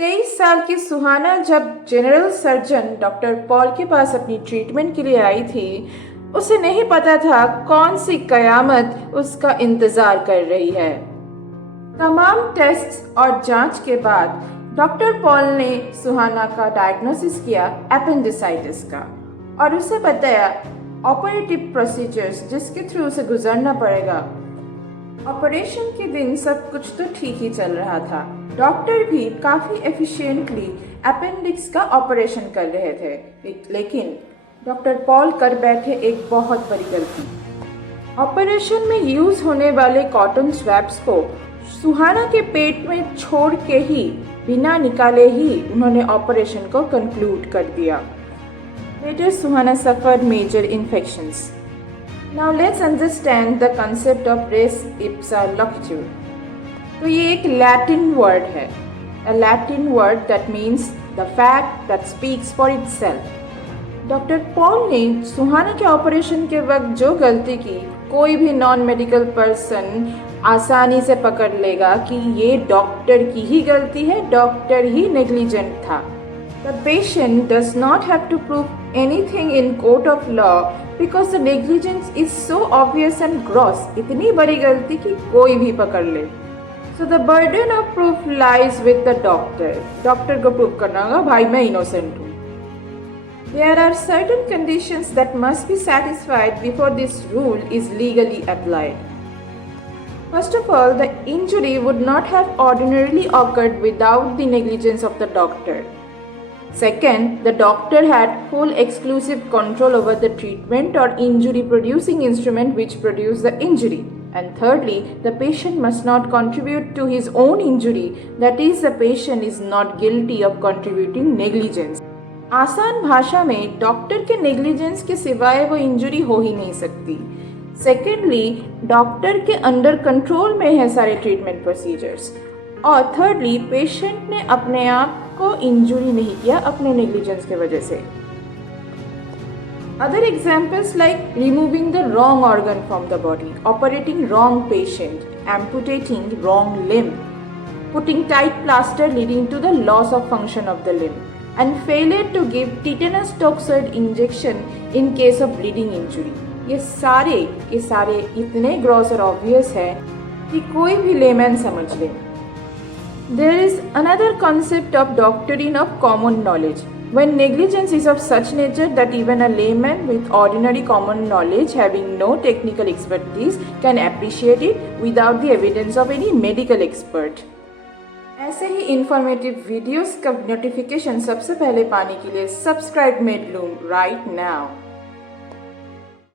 23 साल की सुहाना जब जनरल सर्जन डॉक्टर पॉल के पास अपनी ट्रीटमेंट के लिए आई थी, उसे नहीं पता था कौन सी कयामत उसका इंतजार कर रही है। तमाम टेस्ट्स और जांच के बाद डॉक्टर पॉल ने सुहाना का डायग्नोसिस किया एपेंडिसाइटिस का और उसे बताया ऑपरेटिव प्रोसीजर्स जिसके थ्रू उसे गुजरना पड़ेगा। ऑपरेशन के दिन सब कुछ तो ठीक ही चल रहा था। डॉक्टर भी काफी एफिशिएंटली अपेंडिक्स का ऑपरेशन कर रहे थे, लेकिन डॉक्टर पॉल कर बैठे एक बहुत बड़ी गलती। ऑपरेशन में यूज होने वाले कॉटन स्वैब्स को सुहाना के पेट में छोड़ के ही बिना निकाले ही उन्होंने ऑपरेशन को कंक्लूड कर दिया। Later Suhana suffered major infections. Now let's understand the concept of res ipsa loquitur. तो ये एक लैटिन वर्ड है, a Latin word that means the fact that speaks for itself. Doctor Paul ने सुहाना के ऑपरेशन के वक्त जो गलती की, कोई भी नॉन मेडिकल पर्सन आसानी से पकड़ लेगा कि ये डॉक्टर की ही गलती है, डॉक्टर ही नेग्लिजेंट था। The patient does not have to prove anything in court of law because the negligence is so obvious and gross. इतनी बड़ी गलती कि कोई भी पकड़ ले। So the burden of proof lies with the doctor. Doctor को प्रूव करना होगा भाई मैं इनोसेंट हूँ। There are certain conditions that must be satisfied before this rule is legally applied. First of all, the injury would not have ordinarily occurred without the negligence of the doctor. Second, the doctor had full exclusive control over the treatment or injury producing instrument which produced the injury. And thirdly, the patient must not contribute to his own injury, that is, the patient is not guilty of contributing negligence. आसान भाषा में doctor के negligence के सिवाय वो injury हो ही नहीं सकती। सेकेंडली, डॉक्टर के अंडर कंट्रोल में है सारे ट्रीटमेंट प्रोसीजर्स। और थर्डली, पेशेंट ने अपने आप को इंजुरी नहीं किया अपने नेग्लिजेंस के वजह से। Other examples like removing the wrong organ from the body, operating wrong patient, amputating wrong limb, putting tight plaster leading to the loss of function of the limb, and failure to give tetanus toxoid injection in case of bleeding injury. ये सारे इतने gross और obvious है कि कोई भी layman समझ ले। There is another concept of doctrine of common knowledge. When negligence is of such nature that even a layman with ordinary common knowledge having no technical expertise can appreciate it without the evidence of any medical expert. ऐसे ही informative videos का notification सबसे पहले पाने के लिए subscribe made loom right now.